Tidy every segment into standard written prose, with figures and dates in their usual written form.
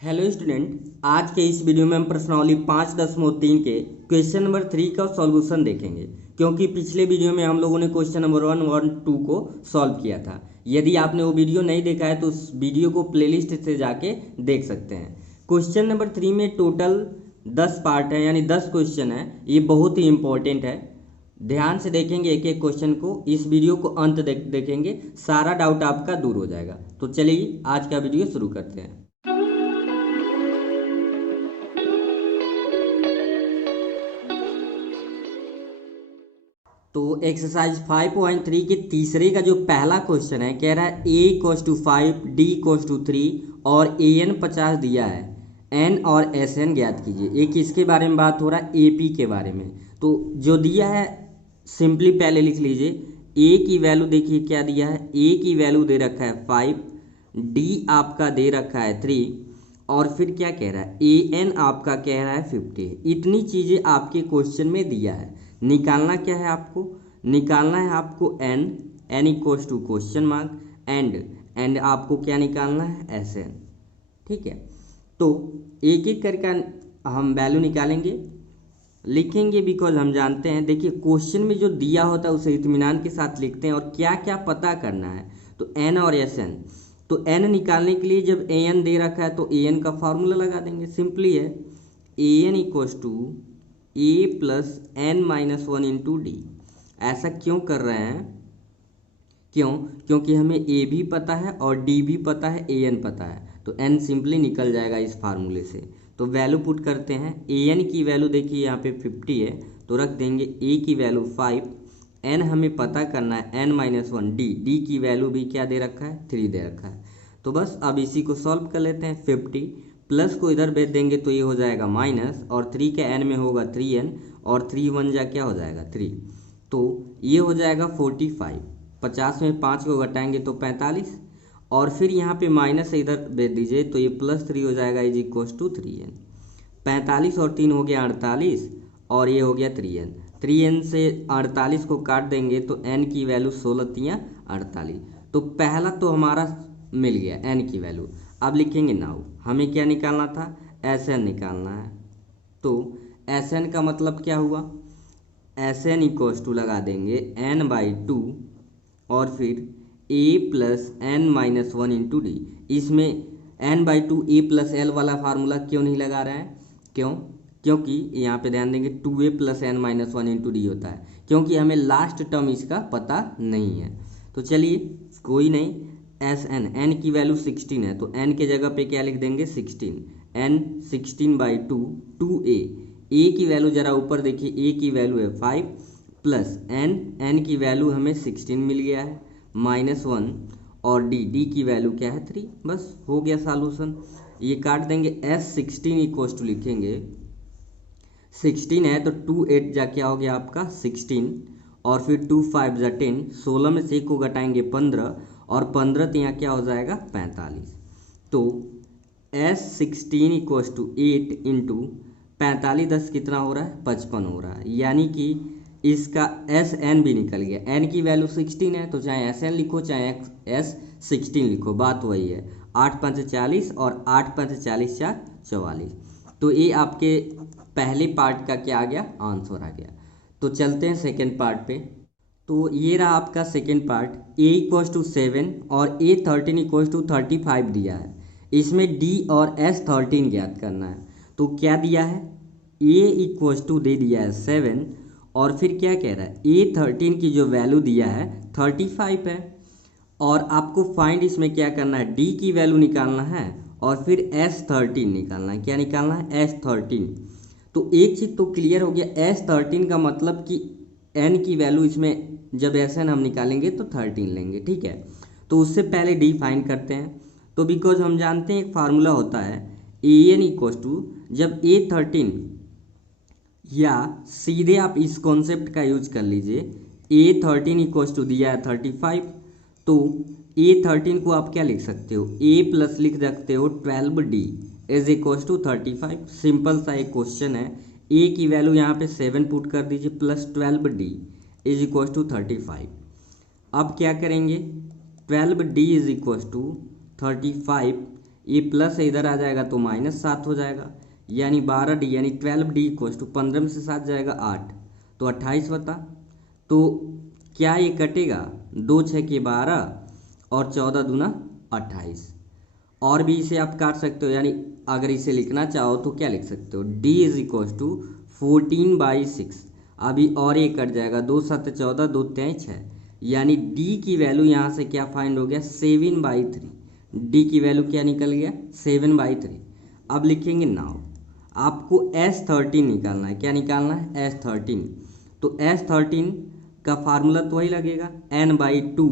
Hello student, आज के इस वीडियो में हम प्रश्नावली 5.3 के क्वेश्चन नंबर 3 का सॉल्यूशन देखेंगे। क्योंकि पिछले वीडियो में हम लोगों ने क्वेश्चन नंबर 1, 1, 2 को सॉल्व किया था। यदि आपने वो वीडियो नहीं देखा है तो उस वीडियो को प्लेलिस्ट से जाके देख सकते हैं। क्वेश्चन नंबर 3 में टोटल 10 पार्ट है, यानी 10 क्वेश्चन है। ये बहुत ही इंपॉर्टेंट है, ध्यान से देखेंगे एक एक क्वेश्चन को। इस वीडियो को अंत देखेंगे, सारा डाउट आपका दूर हो जाएगा। तो चलिए आज का वीडियो शुरू करते हैं। तो एक्सरसाइज 5.3 के तीसरे का जो पहला क्वेश्चन है, कह रहा है a=5, d=3 और an 50 दिया है। n और sn ज्ञात कीजिए। एक इसके बारे में बात हो रहा है, ap के बारे में। तो जो दिया है सिंपली पहले लिख लीजिए। a की वैल्यू देखिए क्या दिया है, a की वैल्यू दे रखा है 5, d आपका दे रखा है 3 और फिर क्या कह रहा है an आपका कह रहा है 50। इतनी चीज़ें आपके क्वेश्चन में दिया है। निकालना क्या है आपको, निकालना है आपको n equals to question mark and आपको क्या निकालना है sn। ठीक है, तो एक एक करके हम वैल्यू निकालेंगे, लिखेंगे, बिकॉज हम जानते हैं। देखिए क्वेश्चन में जो दिया होता है उसे इत्मीनान के साथ लिखते हैं और क्या क्या पता करना है। तो n और sn, तो n निकालने के लिए जब an दे रखा है तो an का फॉर्मूला लगा देंगे। सिंपली है an equals to a plus n minus 1 into D. ऐसा क्यों कर रहे हैं, क्योंकि हमें a भी पता है और d भी पता है, an पता है, तो n सिंपली निकल जाएगा इस फार्मूले से। तो वैल्यू पुट करते हैं। an की वैल्यू देखिए यहाँ पे 50 है, तो रख देंगे a की वैल्यू 5, n हमें पता करना है n माइनस 1 d की वैल्यू भी क्या दे रखा है, 3 दे रखा है। तो बस अब इसी को सॉल्व कर लेते हैं। 50 प्लस को इधर भेज देंगे तो ये हो जाएगा माइनस, और 3 के n में होगा 3n और 3 1 जा क्या हो जाएगा 3, तो ये हो जाएगा 45। 50 में 5 को घटाएंगे तो 45, और फिर यहाँ पे माइनस इधर भेज दीजिए तो ये प्लस 3 हो जाएगा इज इक्वल्स टू 3n। 45 और 3 हो गया 48 और ये हो गया 3n। 3n से 48 को काट देंगे तो n की वैल्यू 16 तियाँ 48। तो पहला तो हमारा मिल गया n की वैल्यू। अब लिखेंगे नाउ, हमें क्या निकालना था, sn निकालना है। तो sn का मतलब क्या हुआ, sn इक्वल्स टू लगा देंगे n/2 और फिर a plus n minus 1 into D. इसमें n/2 a प्लस l वाला फार्मूला क्यों नहीं लगा रहे हैं, क्योंकि यहाँ पे ध्यान देंगे 2a plus n minus 1 into D होता है, क्योंकि हमें लास्ट टर्म इसका पता नहीं है। तो चलिए कोई नहीं, n की वैल्यू 16 है तो n के जगह पे क्या लिख देंगे 16, n 16/2 2a। a की वैल्यू जरा ऊपर देखिए, a की वैल्यू है 5 प्लस n की वैल्यू हमें 16 मिल गया है माइनस 1 और d की वैल्यू क्या है 3। बस हो गया सॉल्यूशन। ये काट देंगे, s16 इक्वल्स टू लिखेंगे 16 है तो 2 8 जा क्या हो गया आपका 16 और फिर 2 5 जा 10, 16 में से 1 को घटाएंगे 15 और 15 तो यहाँ क्या हो जाएगा 45। तो s16 इक्वल्स टू 8 इंटू 45 10 कितना हो रहा है 55 हो रहा है, यानी कि इसका sn भी निकल गया। n की वैल्यू 16 है तो चाहे sn लिखो चाहे s16 लिखो, बात वही है। 8 5 40 और 8 5 40 4 44। तो ये आपके पहले पार्ट का क्या आ गया, आंसर आ गया। तो चलते हैं सेकेंड पार्ट पे। तो ये रहा आपका second part. a equals to 7 और a 13 इक्वल्स टू 35 दिया है। इसमें d और s 13 ज्ञात करना है। तो क्या दिया है, a इक्वल्स टू दे दिया है 7 और फिर क्या कह रहा है a 13 की जो वैल्यू दिया है 35 है, और आपको फाइंड इसमें क्या करना है, d की वैल्यू निकालना है और फिर s13 निकालना है। क्या निकालना है, s13। तो एक चीज़ तो क्लियर हो गया, s13 का मतलब कि n की वैल्यू इसमें जब sn हम निकालेंगे तो 13 लेंगे। ठीक है, तो उससे पहले d फाइंड करते हैं। तो बिकॉज हम जानते हैं एक फार्मूला होता है an इक्वल्स टू, जब a13, या सीधे आप इस कॉन्सेप्ट का यूज कर लीजिए, a13 इक्वल्स टू दिया है 35, तो a13 को आप क्या लिख सकते हो, a प्लस लिख सकते हो 12d is equals to 35। Simple सा एक क्वेश्चन है, a की वैल्यू यहाँ पे 7 पुट कर दीजिए plus 12d is equals to 35। अब क्या करेंगे, 12d is equals to 35, A plus है इधर आ जाएगा तो -7 हो जाएगा, यानी 12D यानी 12D इक्वल टू 15 में से 7 जाएगा 8, तो 28 बता। तो क्या ये कटेगा, 2 6 के 12 और 14 दूना 28। और भी इसे आप काट सकते हो, यानी अगर इसे लिखना चाहो तो क्या लिख सकते हो, D इज इक्वल टू 14/6। अभी और ये कट जाएगा, 2 7 14 2 3 6, यानी D की वैल्यू यहाँ से क्या फाइंड हो गया, 7/3। D की वैल्यू क्या निकल गया, 7/3। अब लिखेंगे नाउ आपको S13 निकालना है। क्या निकालना है, S13। तो S13 का फार्मूला तो वही लगेगा n/2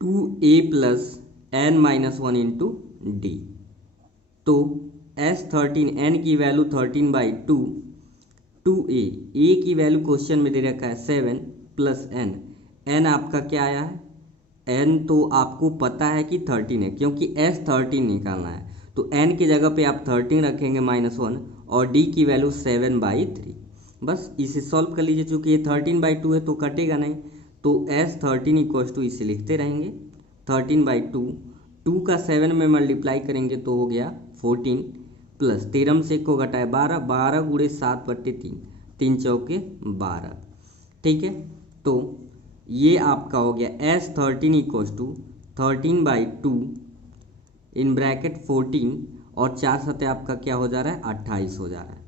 2a plus n-1 into D. तो S13 n की वैल्यू 13/2 2a, a की वैल्यू क्वेश्चन में दे रखा है 7 प्लस n आपका क्या आया है, n तो आपको पता है कि 13 है क्योंकि S13 निकालना है, तो n की जगह पे आप 13 रखेंगे -1 और d की वैल्यू 7/3। बस इसे सॉल्व कर लीजिए, चूँकि ये 13/2 है तो कटेगा नहीं, तो S13 इक्वल टू इसे लिखते रहेंगे 13/2, 2 का 7 में मल्टीप्लाई करेंगे तो हो गया 14 प्लस 13 से 1 को घटाए 12, 12 गुणे 7/3, 3 चौके 12। ठीक है, तो ये आपका हो गया S13 equal to 13/2 in bracket 14 और 4 सतह आपका क्या हो जा रहा है, 28 हो जा रहा है।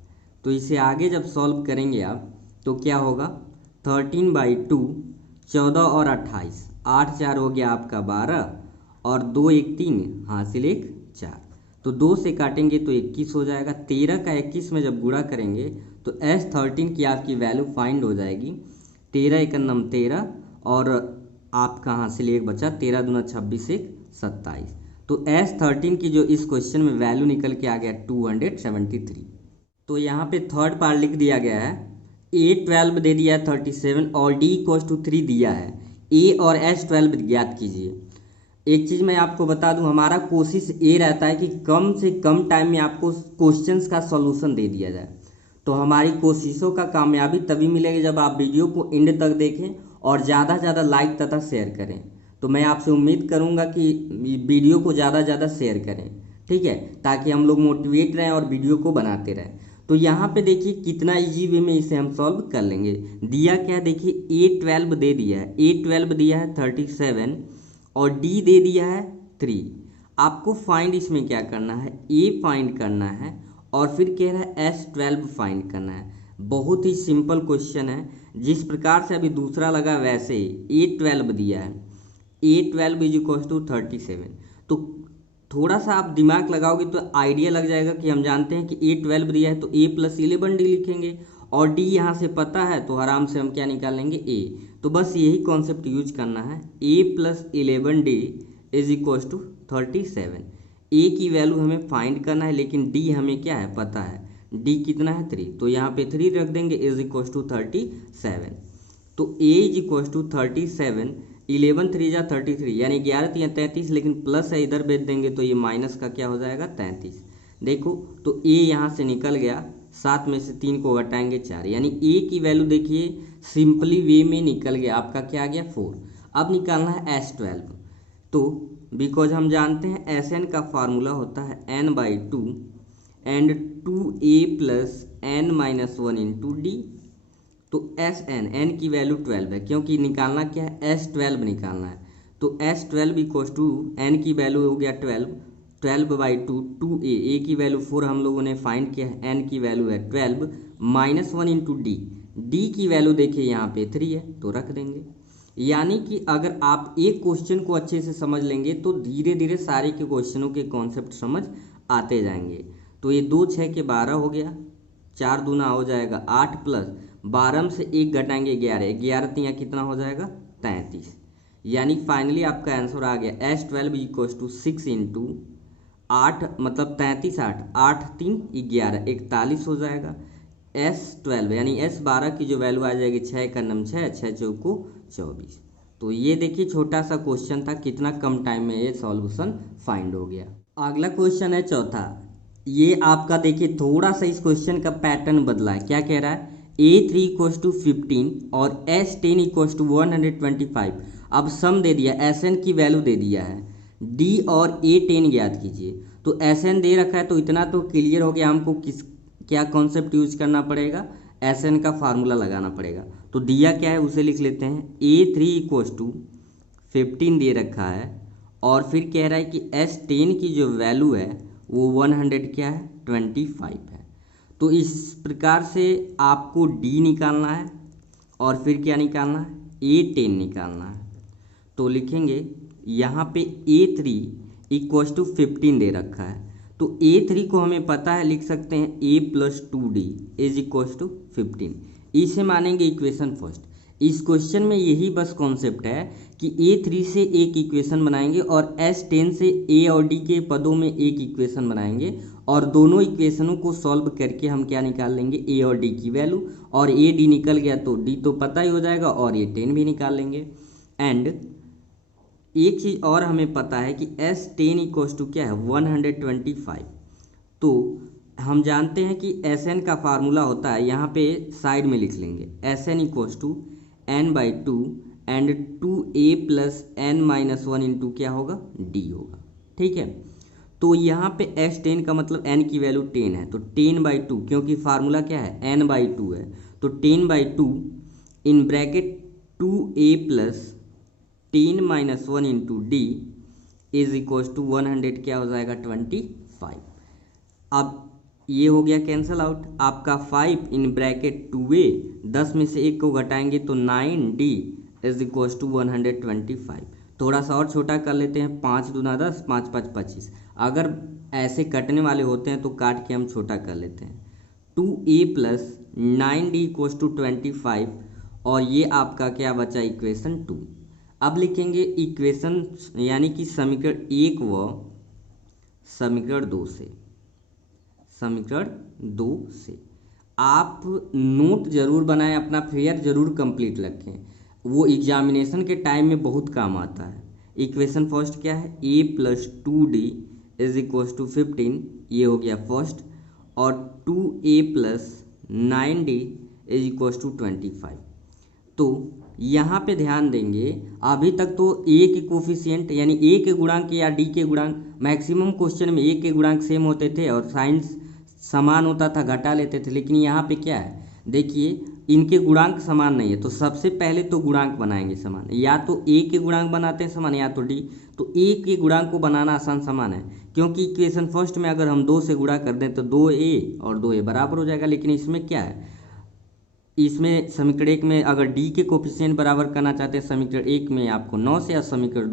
तो इसे आगे जब सॉल्व करेंगे आप तो क्या होगा, 13/2 14 और 28, 8 4 हो गया आपका 12 और 2 1 3 हासिल 1 4, तो 2 से काटेंगे तो 21 हो जाएगा। 13 का 21 में जब गुणा करेंगे तो S13 की आपकी वैल्यू फाइंड हो जाएगी 13 1 9 13 और आपका हासिल 1 बचा, 13 दूना 26 1 27। तो S13 की जो इस क्वेश्चन में वैल्यू निकल के आ गया 273। तो यहाँ पे थर्ड पार्ट लिख दिया गया है, A12 दे दिया है 37 और D इक्वल टू 3 दिया है, A और S12 ज्ञात कीजिए। एक चीज़ मैं आपको बता दूं, हमारा कोशिश ये रहता है कि कम से कम टाइम में आपको क्वेश्चंस का सॉल्यूशन दे दिया जाए। तो हमारी कोशिशों का कामयाबी तभी मिलेगी जब आप वीडियो को एंड तक देखें और ज़्यादा से ज़्यादा लाइक तथा शेयर करें। तो मैं आपसे उम्मीद करूंगा कि वीडियो को ज़्यादा से ज़्यादा शेयर करें, ठीक है, ताकि हम लोग मोटिवेट रहें और वीडियो को बनाते रहें। तो यहाँ पे देखिए कितना इजी वे में इसे हम सॉल्व कर लेंगे। दिया क्या है, देखिए A12 दे दिया है, A12 दिया है 37 और D दे दिया है 3। आपको फाइंड इसमें क्या करना है, A फाइंड करना है और फिर कह रहा है S12 फाइंड करना है। बहुत ही सिंपल क्वेश्चन है, जिस प्रकार से अभी दूसरा लगा वैसे ही A12 दिया है, A12 इज इक्वल टू 37। तो थोड़ा सा आप दिमाग लगाओगे तो आइडिया लग जाएगा कि हम जानते हैं कि A12 दिया है तो A प्लस 11D लिखेंगे और D यहाँ से पता है तो आराम से हम क्या निकालेंगे A। तो बस यही कॉन्सेप्ट यूज करना है, A plus 11D is equal to 37। A की वैल्यू हमें फाइंड करना है लेकिन D हमें क्या है पता है, D कितना है 3, तो यहाँ पे 3 रख देंगे इज इक्वल टू 37। तो A इज इक्वल टू 37, 11 3 जा 33 यानी 11 3 33, लेकिन प्लस है इधर भेज देंगे तो ये माइनस का क्या हो जाएगा 33। देखो तो A यहाँ से निकल गया, 7 में से 3 को घटाएंगे 4, यानी A की वैल्यू देखिए सिंपली वे में निकल गया, आपका क्या आ गया 4। अब निकालना है S12। तो बिकॉज हम जानते हैं Sn का फार्मूला होता है n/2 and 2a plus n-1 into D. तो n की वैल्यू 12 है क्योंकि निकालना क्या है, S12 निकालना है। तो S12 इक्वल टू n की वैल्यू हो गया 12/2 2a की वैल्यू 4 हम लोगों ने फाइंड किया है, n की वैल्यू है 12 -1 इंटू डी की वैल्यू देखिए यहाँ पे 3 है तो रख देंगे। यानी कि अगर आप एक क्वेश्चन को अच्छे से समझ लेंगे तो धीरे धीरे सारे के क्वेश्चनों के कॉन्सेप्ट समझ आते जाएंगे। तो ये 2 6 के 12 हो गया, 4 दूना हो जाएगा 8 प्लस 12 से 1 घटाएंगे 11, 11 3 कितना हो जाएगा 33। यानी फाइनली आपका आंसर आ गया S12 इक्वल टू 6 इंटू 8 मतलब 33 8 3 11 41 हो जाएगा। S12 यानी S12 की जो वैल्यू आ जाएगी 6 का नम 6 6 चौको 24। तो ये देखिए छोटा सा क्वेश्चन था, कितना कम टाइम में ये सॉल्यूशन फाइंड हो गया। अगला क्वेश्चन है चौथा। ये आपका देखिए थोड़ा सा इस क्वेश्चन का पैटर्न बदला है। क्या कह रहा है, A3 इक्वल टू 15 और S10 इक्वल टू 125। अब सम दे दिया, Sn की वैल्यू दे दिया है, डी और ए 10 ज्ञात कीजिए। तो एस एन दे रखा है तो इतना तो क्लियर हो गया, हमको किस क्या कॉन्सेप्ट यूज करना पड़ेगा, एस एन का फार्मूला लगाना पड़ेगा। तो दिया क्या है उसे लिख लेते हैं, A3 इक्वस टू 15 दे रखा है और फिर कह रहा है कि S10 की जो वैल्यू है वो 100 क्या है 25 है। तो इस प्रकार से आपको D निकालना है और फिर क्या निकालना है A10 निकालना है। तो लिखेंगे यहाँ पे A3 इक्वस टू 15 दे रखा है, तो A3 को हमें पता है, लिख सकते हैं A plus 2D is equals to 15। इसे मानेंगे इक्वेशन फर्स्ट। इस क्वेश्चन में यही बस कॉन्सेप्ट है कि A3 से एक इक्वेशन बनाएंगे और S10 से A और D के पदों में एक इक्वेशन बनाएंगे और दोनों इक्वेशनों को सॉल्व करके हम क्या निकाल लेंगे A और D की वैल्यू, और A D निकल गया तो D तो पता ही हो जाएगा और A10 भी निकाल लेंगे। एंड एक चीज़ और हमें पता है कि S10 इक्वस टू क्या है 125। तो हम जानते हैं कि Sn का फार्मूला होता है, यहाँ पे साइड में लिख लेंगे Sn equals to n/2 and 2a plus n-1 into क्या होगा d होगा। ठीक है, तो यहाँ पे S10 का मतलब n की वैल्यू 10 है, तो 10/2 क्योंकि फार्मूला क्या है n/2 है, तो 10/2 in bracket 2a plus 10-1 into D is equal to 100 क्या हो जाएगा 25। अब ये हो गया कैंसल आउट आपका 5 इन ब्रैकेट 2a, 10 में से 1 को घटाएंगे तो 9d इज इक्वल टू 125। थोड़ा सा और छोटा कर लेते हैं, 5 दूना 10, 5 5 25। अगर ऐसे कटने वाले होते हैं तो काट के हम छोटा कर लेते हैं, 2a plus 9d equal to 25 और ये आपका क्या बचा इक्वेशन 2। अब लिखेंगे इक्वेशन यानी कि समीकरण 1 व समीकरण 2 से, समीकरण 2 से आप नोट जरूर बनाएं, अपना फेयर जरूर कंप्लीट रखें, वो एग्जामिनेशन के टाइम में बहुत काम आता है। इक्वेशन फर्स्ट क्या है a plus 2d is equal to 15, ये हो गया फर्स्ट, और 2a plus 9d is equal to 25। तो यहाँ पे ध्यान देंगे अभी तक तो a के कोफिशिएंट यानी a के गुणांक या d के गुणांक मैक्सिमम क्वेश्चन में a के गुणांक सेम होते थे और साइंस समान होता था घटा लेते थे, लेकिन यहाँ पे क्या है देखिए इनके गुणांक समान नहीं है। तो सबसे पहले तो गुणांक बनाएंगे समान, या तो a के गुणांक बनाते हैं समान या तो d। तो a के गुणांक को बनाना आसान समान है क्योंकि इक्वेशन फर्स्ट में अगर हम 2 से गुणा कर दें तो 2a और 2a बराबर हो जाएगा, लेकिन इसमें क्या है, इसमें समीकरण 1 में अगर d के कोफिशिएंट बराबर करना चाहते हैं समीकरण 1 में आपको 9 से, या समीकरण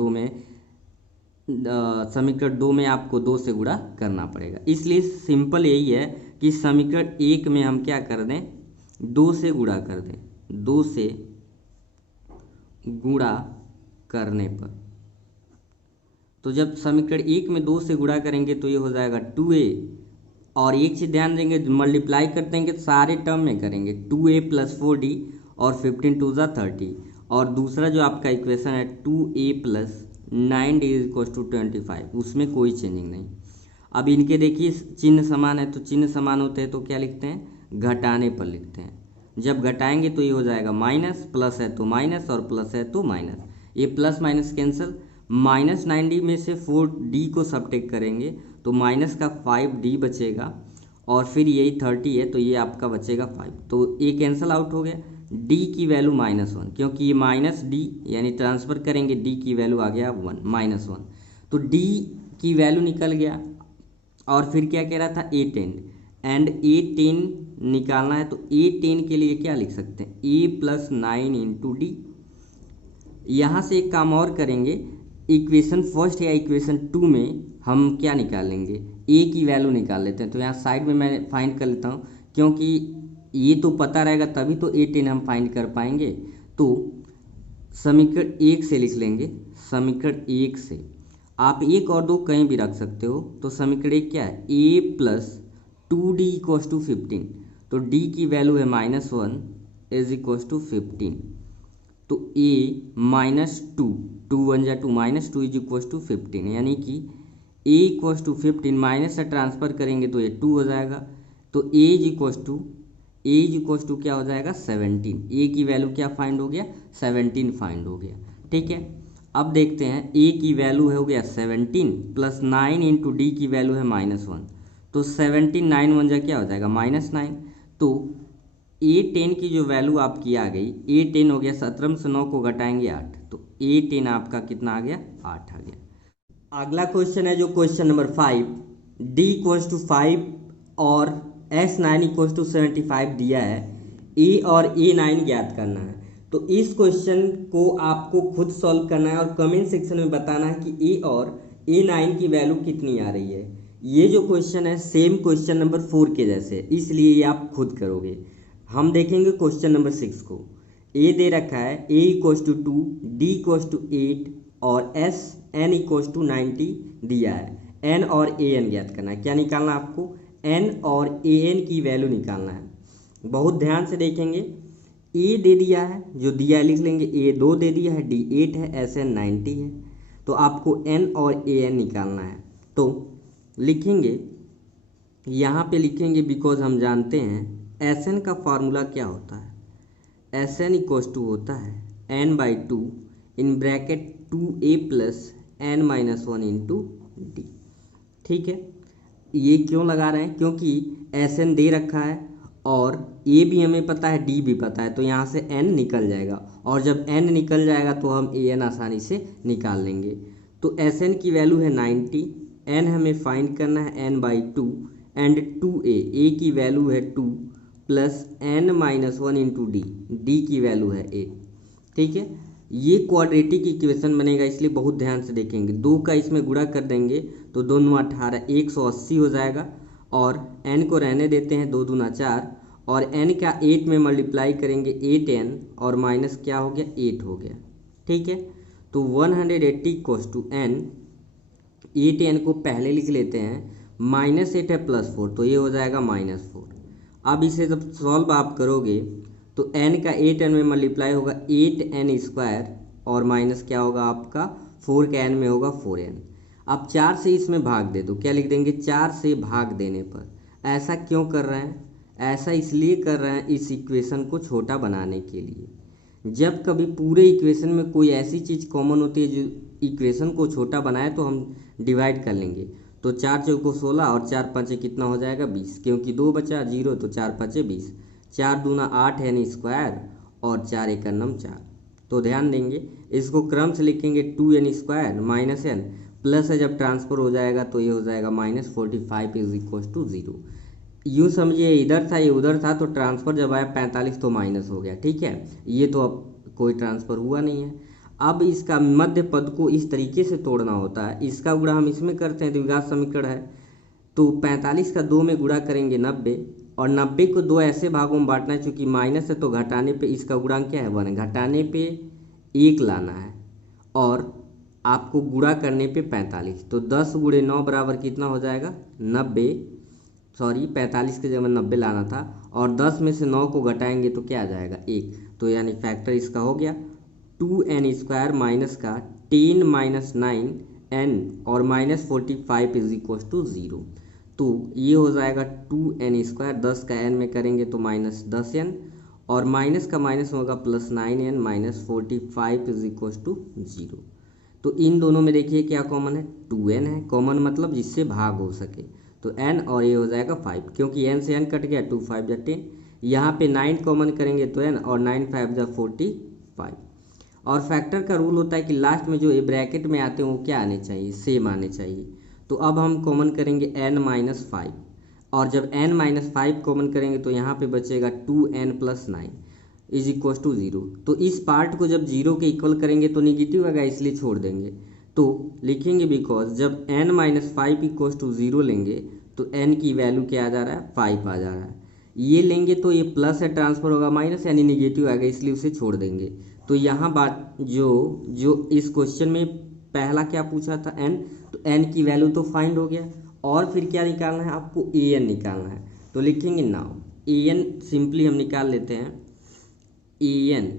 2 में आपको 2 से गुणा करना पड़ेगा। इसलिए सिंपल यही है कि समीकरण 1 में हम क्या कर दें 2 से गुणा कर दें, 2 से गुणा करने पर, तो जब समीकरण 1 में 2 से गुणा करेंगे तो ये हो जाएगा 2a, और एक चीज़ ध्यान देंगे मल्टीप्लाई करते हैं कि सारे टर्म में करेंगे 2a प्लस 4d और 15 2 ज़ा 30, और दूसरा जो आपका इक्वेशन है 2a plus 9d is equal to 25, उसमें कोई चेंजिंग नहीं। अब इनके देखिए चिन्ह समान है, तो चिन्ह समान होते हैं तो क्या लिखते हैं घटाने पर लिखते हैं, जब घटाएंगे तो ये हो जाएगा माइनस, प्लस है तो माइनस और प्लस है तो माइनस, ये plus minus cancel, minus 9d में से 4d को सबट्रैक्ट करेंगे तो माइनस का 5d बचेगा, और फिर यही 30 है तो ये आपका बचेगा 5, तो ये कैंसिल आउट हो गया। d की वैल्यू -1 क्योंकि ये माइनस d यानी ट्रांसफ़र करेंगे d की वैल्यू आ गया 1 -1, तो d की वैल्यू निकल गया। और फिर क्या कह रहा था a10 एंड a10 निकालना है, तो a10 के लिए क्या लिख सकते हैं a प्लस 9 इंटू डी। यहाँ से एक काम और करेंगे, इक्वेशन फर्स्ट या इक्वेशन 2 में हम क्या निकाल लेंगे a की वैल्यू निकाल लेते हैं। तो यहाँ साइड में मैं फाइंड कर लेता हूँ क्योंकि ये तो पता रहेगा तभी तो a10 हम फाइंड कर पाएंगे। तो समीकरण 1 से लिख लेंगे, समीकरण 1 से आप 1 और 2 कहीं भी रख सकते हो। तो समीकरण 1 क्या है a plus 2d equals to 15, तो d की वैल्यू है -1 इज इक्वस टू 15, तो a -2 2 1 जा 2 -2 इज इक्वस टू 15, यानी कि a इक्वस टू 15 माइनस से ट्रांसफ़र करेंगे तो ये 2 हो जाएगा, तो a इज इक्वस टू क्या हो जाएगा 17। a की वैल्यू क्या फाइंड हो गया 17 फाइंड हो गया। ठीक है, अब देखते हैं ए की वैल्यू है हो गया 17 प्लस 9 इंटू डी की वैल्यू है -1। तो 17 9 1 जा क्या हो जाएगा -9। तो A10 की जो वैल्यू आपकी आ गई, A10 हो गया 17 से 9 को घटाएंगे 8, तो A10 आपका कितना आ गया 8 आ गया। अगला क्वेश्चन है जो question number 5, D equals to 5 और S9 इक्वल्स टू 75 दिया है, A और A9 ज्ञात करना है। तो इस क्वेश्चन को आपको खुद सॉल्व करना है और कमेंट सेक्शन में बताना है कि A और A9 की वैल्यू कितनी आ रही है। ये जो क्वेश्चन है सेम क्वेश्चन नंबर 4 के जैसे, इसलिए ये आप खुद करोगे। हम देखेंगे क्वेश्चन नंबर 6 को। ए दे रखा है A equals to 2, D equals to 8 और N इक्वल्स टू 90 दिया है। N और AN ज्ञात करना है। क्या निकालना है आपको? N और AN की वैल्यू निकालना है। बहुत ध्यान से देखेंगे। ए दे दिया है, जो दिया है लिख लेंगे, A2 दे दिया है, D8 है, SN 90 है। तो आपको N और AN निकालना है। तो लिखेंगे, यहाँ पे लिखेंगे बिकॉज हम जानते हैं SN का फार्मूला क्या होता है। SN इक्वल्स टू होता है n/2 इन bracket 2a plus n-1 into D. ठीक है, ये क्यों लगा रहे हैं? क्योंकि SN दे रखा है और A भी हमें पता है, D भी पता है, तो यहाँ से N निकल जाएगा और जब N निकल जाएगा तो हम AN आसानी से निकाल लेंगे। तो SN की वैल्यू है 90, N हमें फाइंड करना है n/2 एंड 2a की वैल्यू है 2 प्लस n-1 इंटू डी की वैल्यू है 8। ठीक है, ये क्वाड्रेटिक इक्वेशन बनेगा, इसलिए बहुत ध्यान से देखेंगे। 2 का इसमें गुणा कर देंगे तो 2 9 18 180 हो जाएगा और n को रहने देते हैं, 2 दूना 4 और n का 8 में मल्टीप्लाई करेंगे 8n और माइनस क्या हो गया 8 हो गया। ठीक है, तो 180 इक्वल्स टू n, 8n को पहले लिख लेते हैं, -8 है +4 तो ये हो जाएगा -4। अब इसे जब सॉल्व आप करोगे तो n का 8n में मल्टीप्लाई होगा 8n² और माइनस क्या होगा आपका 4 का n में होगा 4n। अब 4 से इसमें भाग दे दो, क्या लिख देंगे 4 से भाग देने पर। ऐसा क्यों कर रहे हैं? ऐसा इसलिए कर रहे हैं इस इक्वेशन को छोटा बनाने के लिए। जब कभी पूरे इक्वेशन में कोई ऐसी चीज़ कॉमन होती है जो इक्वेशन को छोटा बनाए तो हम डिवाइड कर लेंगे। तो 4 चौको 16 और 4 5 कितना हो जाएगा 20, क्योंकि 2 बचा 0 तो 4 5 20, 4 दूना 8 n² और 4 1 9 4। तो ध्यान देंगे, इसको क्रम से लिखेंगे 2n² माइनस n प्लस है, जब ट्रांसफर हो जाएगा तो ये हो जाएगा -45 इज इक्वल टू 0। यूँ समझिए इधर था ये उधर था, तो ट्रांसफर जब आया 45 तो माइनस हो गया। ठीक है, ये तो अब कोई ट्रांसफर हुआ नहीं है। अब इसका मध्य पद को इस तरीके से तोड़ना होता है, इसका गुणा हम इसमें करते हैं, द्विघात समीकरण है। तो 45 का 2 में गुणा करेंगे 90 और 90 को 2 ऐसे भागों में बांटना है, चूँकि माइनस है तो घटाने पे इसका गुणांक क्या है 1, घटाने पे 1 लाना है और आपको गुणा करने पे 45। तो 10 × 9 बराबर कितना हो जाएगा 90, सॉरी 45 के जगह 90 लाना था और 10 में से 9 को घटाएंगे तो क्या आ जाएगा 1। तो यानी फैक्टर इसका हो गया 2n² माइनस का 10 - 9n और -45 इज इक्वल टू 0। तो ये हो जाएगा 2n², 10 का n में करेंगे तो -10n और माइनस का माइनस होगा +9n -45 इज इक्वल टू 0। तो इन दोनों में देखिए क्या कॉमन है 2n है, कॉमन मतलब जिससे भाग हो सके। तो n और ये हो जाएगा 5, क्योंकि n से n कट गया 2 5 जा 10। यहाँ पे 9 कॉमन करेंगे तो n और 9 5 जा 45। और फैक्टर का रूल होता है कि लास्ट में जो ये ब्रैकेट में आते हैं वो क्या आने चाहिए, सेम आने चाहिए। तो अब हम कॉमन करेंगे n - 5 और जब n - 5 कॉमन करेंगे तो यहाँ पे बचेगा 2n + 9 इज इक्वल टू 0। तो इस पार्ट को जब 0 के इक्वल करेंगे तो निगेटिव आएगा, इसलिए छोड़ देंगे। तो लिखेंगे बिकॉज जब n - 5 इक्वल टू 0 लेंगे तो n की वैल्यू क्या आ जा रहा है 5 आ जा रहा है। ये लेंगे तो ये प्लस है, ट्रांसफर होगा माइनस, यानी निगेटिव आएगा, इसलिए उसे छोड़ देंगे। तो यहाँ बात जो इस क्वेश्चन में पहला क्या पूछा था n, तो n की वैल्यू तो फाइंड हो गया और फिर क्या निकालना है आपको an निकालना है। तो लिखेंगे नाउ an सिंपली हम निकाल लेते हैं, an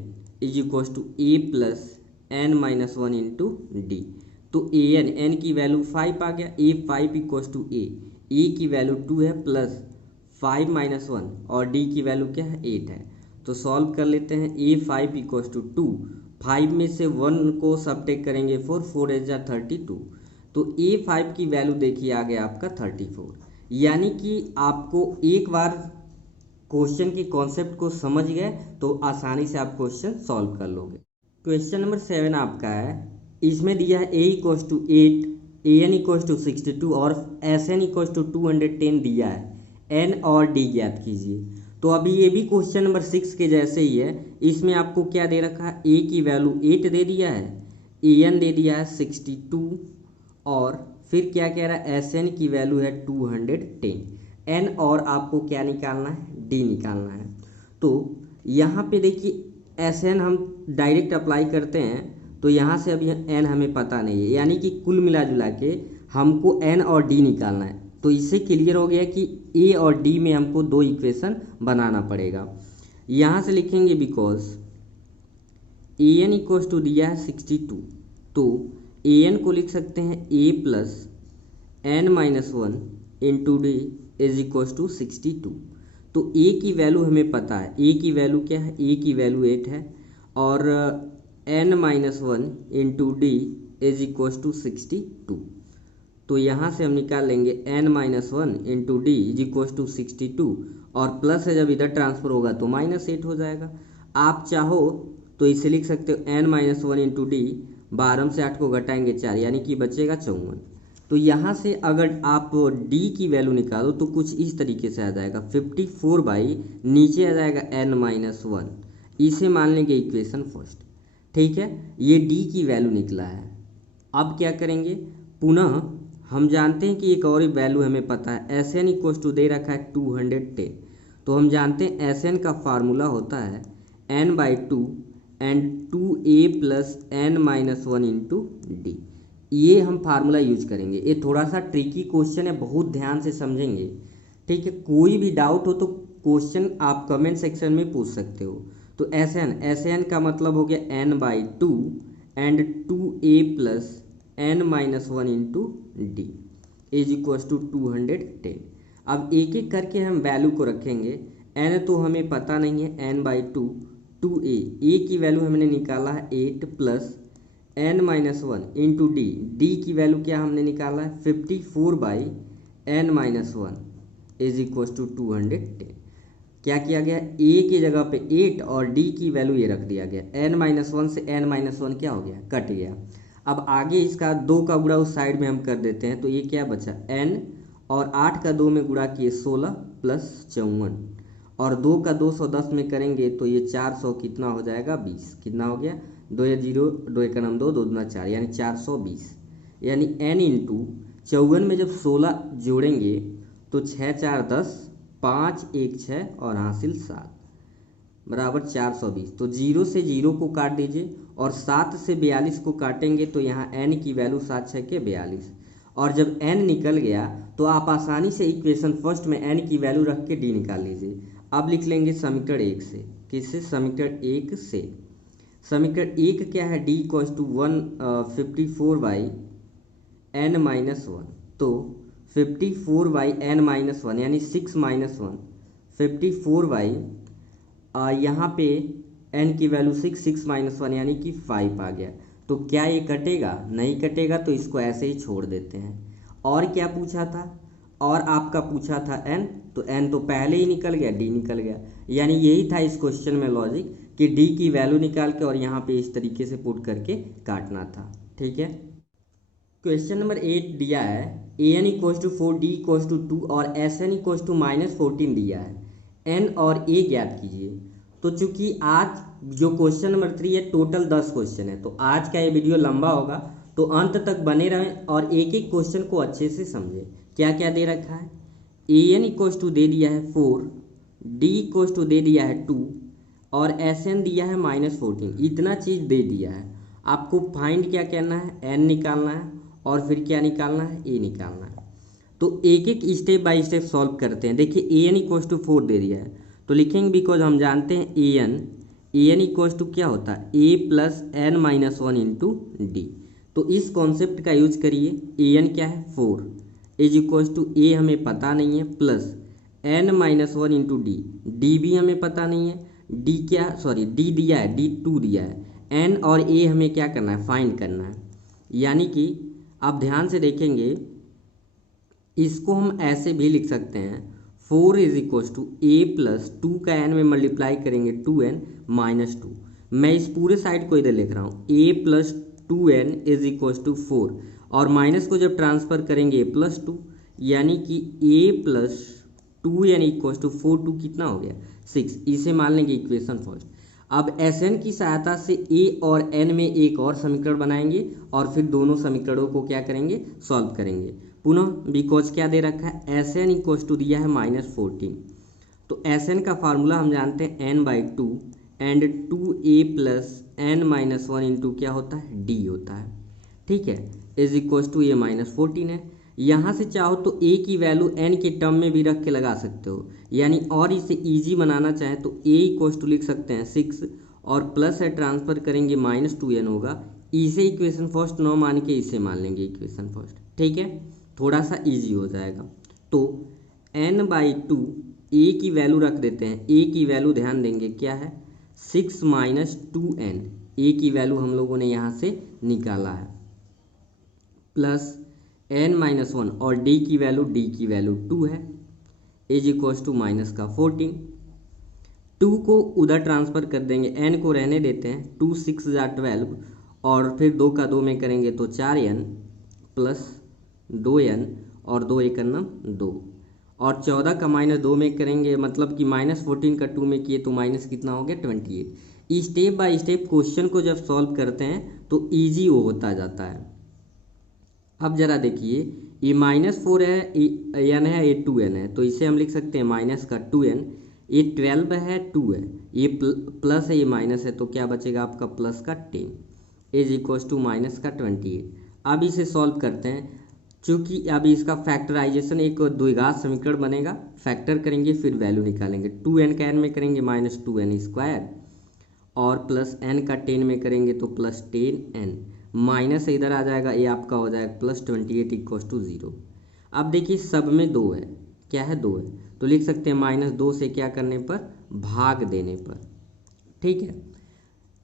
is equal to a plus n-1 into D. तो n की वैल्यू 5 आ गया, a5 इक्वल टू a की वैल्यू 2 है प्लस 5 - 1 और d की वैल्यू क्या है 8 है। तो सॉल्व कर लेते हैं, a5 इक्वल टू 2 5 में से 1 को सबट्रैक्ट करेंगे 4, 4 एज 32, तो A5 की वैल्यू देखिए आ गया आपका 34। यानी कि आपको एक बार क्वेश्चन के कॉन्सेप्ट को समझ गए तो आसानी से आप क्वेश्चन सॉल्व कर लोगे। क्वेश्चन नंबर 7 आपका है, इसमें दिया है A equals to 8, AN equals to 62 और SN इक्वल्स टू 210 दिया है, N और D ज्ञात कीजिए। तो अभी ये भी क्वेश्चन नंबर 6 के जैसे ही है, इसमें आपको क्या दे रखा है, A की वैल्यू 8 दे दिया है, AN दे दिया है 62 और फिर क्या कह रहा है, SN की वैल्यू है 210, N और आपको क्या निकालना है, D निकालना है। तो यहाँ पे देखिए SN हम डायरेक्ट अप्लाई करते हैं तो यहाँ से अभी N हमें पता नहीं है, यानी कि कुल मिला जुला के हमको N और D निकालना है। तो इससे क्लियर हो गया कि A और D में हमको दो इक्वेशन बनाना पड़ेगा। यहाँ से लिखेंगे बिकॉज AN इक्वल्स टू दिया है 62, तो AN को लिख सकते हैं A plus N-1 into D is equals to 62। तो A की वैल्यू हमें पता है, A की वैल्यू क्या है, A की वैल्यू 8 है और N-1 into D is equals to 62। तो यहाँ से हम निकाल लेंगे N-1 into D is equals to 62 और प्लस है जब इधर ट्रांसफर होगा तो -8 हो जाएगा। आप चाहो तो इसे लिख सकते हो N-1 इंटू डी, 12 से 8 को घटाएंगे 4 यानी कि बचेगा 54। तो यहाँ से अगर आप D की वैल्यू निकालो तो कुछ इस तरीके से आ जाएगा 54 बाई नीचे आ जाएगा N-1, इसे मान लेंगे इक्वेशन फर्स्ट। ठीक है, ये D की वैल्यू निकला है। अब क्या करेंगे, पुनः हम जानते हैं कि एक और वैल्यू हमें पता है, SN इक्वल्स टू दे रखा है 210। तो हम जानते हैं SN का फार्मूला होता है N/2 and 2A plus N-1 into D. ये हम फार्मूला यूज करेंगे। ये थोड़ा सा ट्रिकी क्वेश्चन है, बहुत ध्यान से समझेंगे। ठीक है, कोई भी डाउट हो तो क्वेश्चन आप कमेंट सेक्शन में पूछ सकते हो। तो SN का मतलब हो गया N/2 and 2A plus N-1 into D is equals to 210। अब एक एक करके हम वैल्यू को रखेंगे। N तो हमें पता नहीं है, N/2, 2A, A की वैल्यू हमने निकाला है 8 plus N-1 into D, D की वैल्यू क्या हमने निकाला है 54 by N-1 is equals to 210। क्या किया गया, A की जगह पे 8 और D की वैल्यू ये रख दिया गया, N-1 से N-1 क्या हो गया, कट गया। अब आगे इसका 2 का गुणा उस साइड में हम कर देते हैं तो ये क्या बचा, N और 8 का 2 में गुणा किए 16 प्लस 54 और 2 का 210 में करेंगे तो ये 400 कितना हो जाएगा 20। कितना हो गया, 2 या 0, 2 1 2, 2 दूना 4 यानी 420। यानी N इंटू 54 में जब 16 जोड़ेंगे तो 6 4 10, 5 1 6 और हासिल 7 बराबर 420। तो 0 से 0 को काट दीजिए और 7 से 42 को काटेंगे तो यहाँ N की वैल्यू 7 6 के 42 और जब N निकल गया तो आप आसानी से इक्वेशन फर्स्ट में N की वैल्यू रख के D निकाल लीजिए। अब लिख लेंगे समीकरण 1 से, किससे, समीकरण 1 से। समीकरण 1 क्या है, D equals to 54 by N-1। तो 54 बाई N-1 यानी 6 - 1, 54 बाई यहाँ पे N की वैल्यू 6, 6 - 1 यानी कि 5 आ गया। तो क्या ये कटेगा, नहीं कटेगा, तो इसको ऐसे ही छोड़ देते हैं। और क्या पूछा था, और आपका पूछा था N, तो N तो पहले ही निकल गया, D निकल गया। यानी यही था इस क्वेश्चन में लॉजिक कि D की वैल्यू निकाल के और यहाँ पे इस तरीके से पुट करके काटना था। ठीक है, क्वेश्चन नंबर 8 दिया है AN equals to 4, D equals to 2 और SN इक्वल्स टू -14 दिया है, N और A ज्ञात कीजिए। तो चूंकि आज जो क्वेश्चन नंबर 3 है टोटल 10 क्वेश्चन है, तो आज का ये वीडियो लंबा होगा, तो अंत तक बने रहें और एक एक क्वेश्चन को अच्छे से समझें। क्या क्या दे रखा है, AN इक्वल्स टू दे दिया है 4, D इक्वल्स टू दे दिया है 2 और SN दिया है -14। इतना चीज़ दे दिया है, आपको फाइंड क्या करना है, N निकालना है और फिर क्या निकालना है, A निकालना है। तो एक एक स्टेप बाय स्टेप सॉल्व करते हैं। देखिए AN इक्वल्स टू 4 दे दिया है तो लिखेंगे, बिकॉज हम जानते हैं AN इक्वल्स टू क्या होता है, A plus N-1 into D. तो इस कॉन्सेप्ट का यूज करिए। AN क्या है 4 इज इक्वल्स टू A हमें पता नहीं है plus N-1 into D, D भी हमें पता नहीं है, डी क्या, सॉरी D दिया है, D 2 दिया है, एन और ए हमें क्या करना है, फाइंड करना है। यानी कि आप ध्यान से देखेंगे, इसको हम ऐसे भी लिख सकते हैं, 4 is equal to A plus 2 का एन में मल्टीप्लाई करेंगे 2n माइनस 2। मैं इस पूरे साइड को इधर लिख रहा हूँ, a plus 2n is equal to 4, और माइनस को जब ट्रांसफर करेंगे a प्लस 2, यानी कि a प्लस 2n इक्व टू 4, 2 कितना हो गया 6। इसे मान लेंगे इक्वेशन फर्स्ट। अब Sn की सहायता से a और n में एक और समीकरण बनाएंगे और फिर दोनों समीकरणों को क्या करेंगे, सॉल्व करेंगे पुनः। बिकॉज क्या दे रखा है, Sn इक्व टू दिया है -14, तो Sn का फार्मूला हम जानते हैं n/2 and 2a plus n-1 into क्या होता है, d होता है, ठीक है, इज इक्व टू a -14 है। यहाँ से चाहो तो a की वैल्यू n के टर्म में भी रख के लगा सकते हो, यानी और इसे इजी बनाना चाहें तो a इक्व टू लिख सकते हैं 6 और प्लस है ट्रांसफर करेंगे -2n होगा। इसे इक्वेशन फर्स्ट न मान के इसे मान लेंगे इक्वेशन फर्स्ट, ठीक है, थोड़ा सा इजी हो जाएगा। तो n/2 a की वैल्यू रख देते हैं, a की वैल्यू ध्यान देंगे क्या है 6 - 2n, a की वैल्यू हम लोगों ने यहाँ से निकाला है, प्लस n-1 और d की वैल्यू 2 है, इज इक्व टू माइनस का 14। 2 को उधर ट्रांसफ़र कर देंगे, n को रहने देते हैं, 2 6 × 12 और फिर 2 का 2 में करेंगे तो 4n प्लस 2n और 2 × 2 और 14 का -2 में करेंगे, मतलब कि -14 का 2 में किए तो माइनस कितना हो गया 28। स्टेप बाय स्टेप क्वेश्चन को जब सॉल्व करते हैं तो ईजी वो होता जाता है। अब जरा देखिए, ये -4 है, n है, ये 2n है, तो इसे हम लिख सकते हैं माइनस का 2n, ये 12 है, 2 है, ये प्लस है, ये माइनस है, तो क्या बचेगा आपका प्लस का 10 इज इक्व टू माइनस का 28। अब इसे सॉल्व करते हैं, चूँकि अभी इसका फैक्टराइजेशन एक द्विघात समीकरण बनेगा, फैक्टर करेंगे फिर वैल्यू निकालेंगे। 2n का n में करेंगे -2n² और प्लस n का 10 में करेंगे तो प्लस 10n, माइनस इधर आ जाएगा, ये आपका हो जाएगा +28 इक्व टू 0। अब देखिए सब में 2 है, क्या है 2 है, तो लिख सकते हैं -2 से क्या करने पर, भाग देने पर, ठीक है।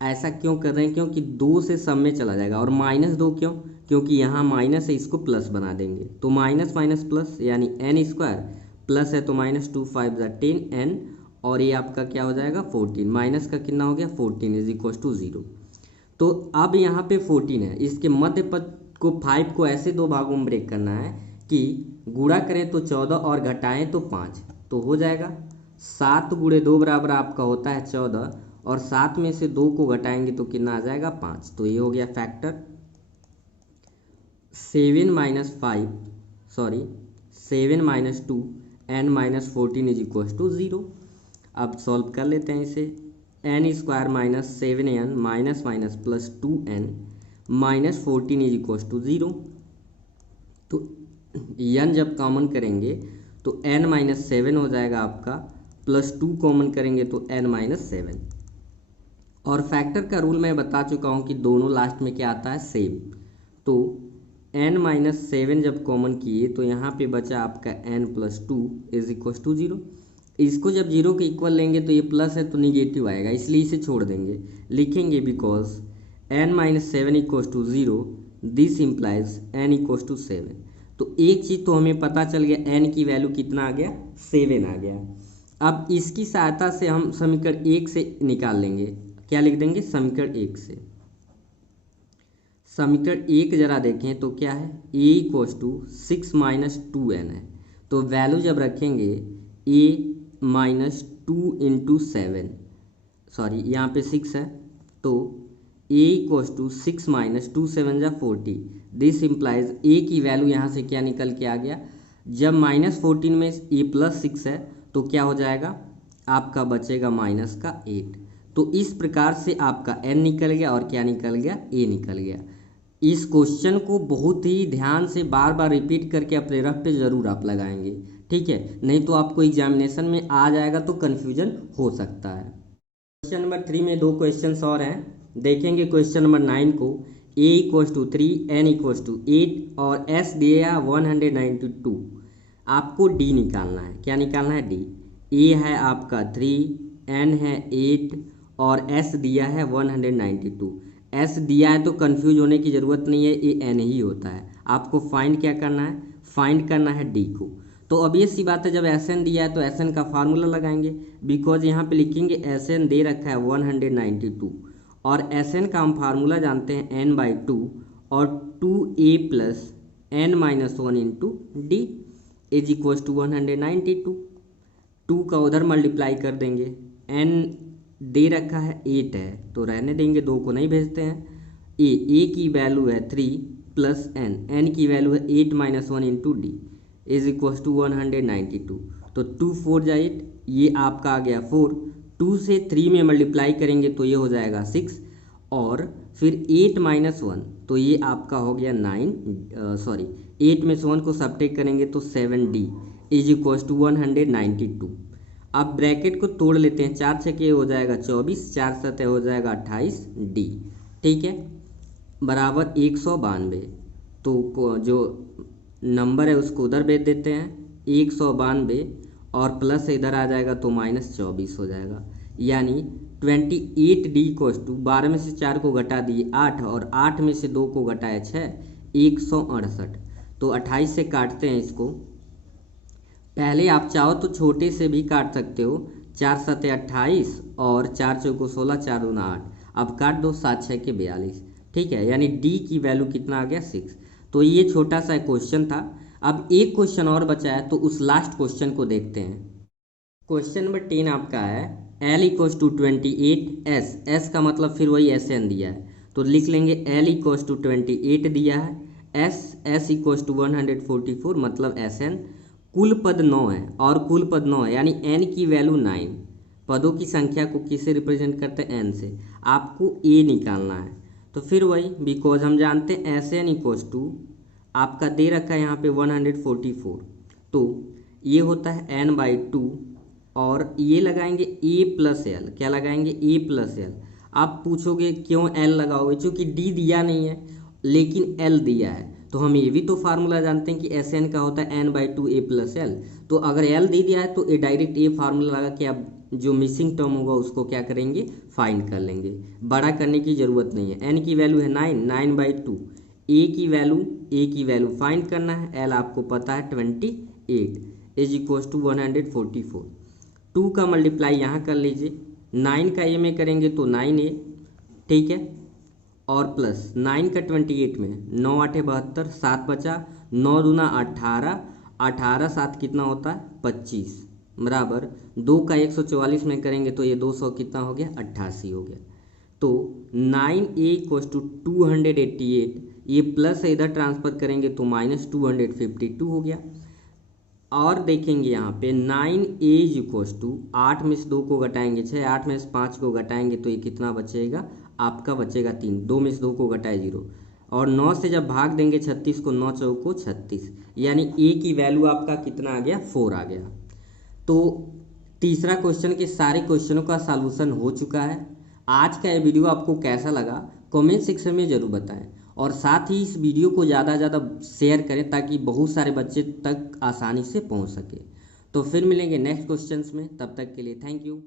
ऐसा क्यों कर रहे हैं, क्योंकि 2 से सब में चला जाएगा, और -2 क्यों, क्योंकि यहाँ माइनस है, इसको प्लस बना देंगे, तो माइनस माइनस प्लस यानी n² प्लस है तो -2 5 × 10n और ये आपका क्या हो जाएगा 14, माइनस का कितना हो गया 14 इज इक्व टू 0। तो अब यहाँ पे 14 है, इसके मध्य पद को 5 को ऐसे दो भागों में ब्रेक करना है कि गुणा करें तो 14 और घटाएं तो 5, तो हो जाएगा 7 × 2 बराबर आपका होता है 14 और 7 में से 2 को घटाएंगे तो कितना आ जाएगा 5, तो ये हो गया factor 7 - 2 n-14 is equal to 0। अब सॉल्व कर लेते हैं इसे, n² - 7n minus minus plus 2n -14 is equal to 0। तो n जब कॉमन करेंगे तो n-7 हो जाएगा आपका, प्लस 2 कॉमन करेंगे तो n-7। और फैक्टर का रूल मैं बता चुका हूँ कि दोनों लास्ट में क्या आता है सेम, तो n-7 जब कॉमन किए तो यहाँ पे बचा आपका n + 2 इज इक्व टू 0। इसको जब 0 के इक्वल लेंगे तो ये प्लस है तो निगेटिव आएगा, इसलिए इसे छोड़ देंगे, लिखेंगे because n-7 equal to 0 this implies n equal to 7। तो एक चीज़ तो हमें पता चल गया, n की वैल्यू कितना आ गया 7 आ गया। अब इसकी सहायता से हम समीकरण 1 से निकाल लेंगे, क्या लिख देंगे समीकरण 1 से। समीकरण 1 जरा देखें तो क्या है, a इक्व टू 6 - 2n है, तो वैल्यू जब रखेंगे a -2 × 7, सॉरी यहाँ पे 6 है, तो a equal to 6 - 2 7 × 40, this implies a की वैल्यू यहाँ से क्या निकल के आ गया, जब -14 में a + 6 है तो क्या हो जाएगा आपका बचेगा -8। तो इस प्रकार से आपका n निकल गया और क्या निकल गया a निकल गया। इस क्वेश्चन को बहुत ही ध्यान से बार बार रिपीट करके अपने रफ पे ज़रूर आप लगाएंगे, ठीक है, नहीं तो आपको एग्जामिनेशन में आ जाएगा तो कन्फ्यूजन हो सकता है। क्वेश्चन नंबर 3 में 2 क्वेश्चन और हैं, देखेंगे क्वेश्चन नंबर 9 को। a equal to 3 n equal to 8 और s दिया 192। आपको d निकालना है, क्या निकालना है d। a है आपका 3, n है 8 और एस दिया है 192। एस दिया है तो कंफ्यूज होने की ज़रूरत नहीं है, ये एन ही होता है। आपको फाइंड क्या करना है, फाइंड करना है डी को। तो अब ये सी बात है, जब एस एन दिया है तो एस एन का फार्मूला लगाएंगे, बिकॉज यहाँ पे लिखेंगे एस एन दे रखा है 192 और एस एन का हम फार्मूला जानते हैं n बाई टू और 2a plus n minus one into D is equal to 192। 2 का उधर मल्टीप्लाई कर देंगे, n दे रखा है 8 है तो रहने देंगे, 2 को नहीं भेजते हैं। ए की वैल्यू है 3 प्लस n की वैल्यू है 8 minus one into D is equal to 192। तो 2 4 जा 8, ये आपका आ गया 4। 2 से 3 में मल्टीप्लाई करेंगे तो ये हो जाएगा 6 और फिर 8 माइनस 1 तो ये आपका हो गया 9, 8 में से 1 को सब्ट्रैक्ट करेंगे तो 7d इज इक्वल टू 192। अब ब्रैकेट को तोड़ लेते हैं, 4 छके हो जाएगा 24, 4 सतह हो जाएगा 28d, ठीक है, बराबर 192। तो जो नंबर है उसको उधर भेज देते हैं 192 और प्लस इधर आ जाएगा तो -24 हो जाएगा, यानी 28d इक्वल टू 12 में से 4 को घटा दिए 8 और 8 में से 2 को घटाए 6, 168। तो 28 से काटते हैं इसको, पहले आप चाहो तो छोटे से भी काट सकते हो, 4 सतह 28 और 4 चौको 16, 4 दूना 8। अब काट दो, 7 6 के 42, ठीक है, यानी डी की वैल्यू कितना आ गया 6। तो ये छोटा सा क्वेश्चन था। अब एक क्वेश्चन और बचा है तो उस लास्ट क्वेश्चन को देखते हैं। क्वेश्चन नंबर 10 आपका है L इक्वल्स टू 28 S का मतलब फिर वही एस एन दिया है तो लिख लेंगे L इक्वल्स टू 28 दिया है, S इक्वल्स टू 144 मतलब एस एन। कुल पद 9 है और कुल पद 9 है यानी n की वैल्यू 9। पदों की संख्या को किससे रिप्रेजेंट करते हैं, n से। आपको a निकालना है तो फिर वही, बिकॉज हम जानते हैं एस एन इक्वल्स टू आपका दे रखा है यहाँ पे 144, तो ये होता है n बाई टू और ये लगाएंगे a प्लस एल। क्या लगाएंगे, a प्लस एल। आप पूछोगे क्यों l लगाओगे, क्योंकि d दिया नहीं है लेकिन l दिया है, तो हम ये भी तो फार्मूला जानते हैं कि एस एन का होता है n by two A plus L. तो अगर l दे दिया है तो ये डायरेक्ट ये फार्मूला लगा कि आप जो मिसिंग टर्म होगा उसको क्या करेंगे, फाइंड कर लेंगे, बड़ा करने की ज़रूरत नहीं है। n की वैल्यू है 9 बाई टू, a की वैल्यू फाइंड करना है, l आपको पता है 28 इज इक्वल टू 144। 2 का मल्टीप्लाई यहाँ कर लीजिए, 9 का a में करेंगे तो 9a, ठीक है, और प्लस 9 का 28 में 9 8 72, 7 बचा, 9 दूना 18, 18 7 कितना होता है 25, बराबर 2 का 144 में करेंगे तो ये 200 कितना हो गया 88 हो गया। तो 9a इक्वल्स टू 288, ये प्लस इधर ट्रांसफर करेंगे तो -252 हो गया। और देखेंगे यहाँ पे 9a इक्वल्स टू 8 में से 2 को घटाएंगे 6, 8 में से 5 को घटाएंगे तो ये कितना बचेगा, आपका बचेगा 3, 2 में से 2 को घटाए 0 और 9 से जब भाग देंगे 36 को, 9 चौको 36, यानी a की वैल्यू आपका कितना आ गया 4 आ गया। तो तीसरा क्वेश्चन के सारे क्वेश्चनों का सॉल्यूशन हो चुका है। आज का ये वीडियो आपको कैसा लगा कमेंट सेक्शन में ज़रूर बताएं और साथ ही इस वीडियो को ज़्यादा से ज़्यादा शेयर करें ताकि बहुत सारे बच्चे तक आसानी से पहुंच सके। तो फिर मिलेंगे नेक्स्ट क्वेश्चंस में, तब तक के लिए थैंक यू।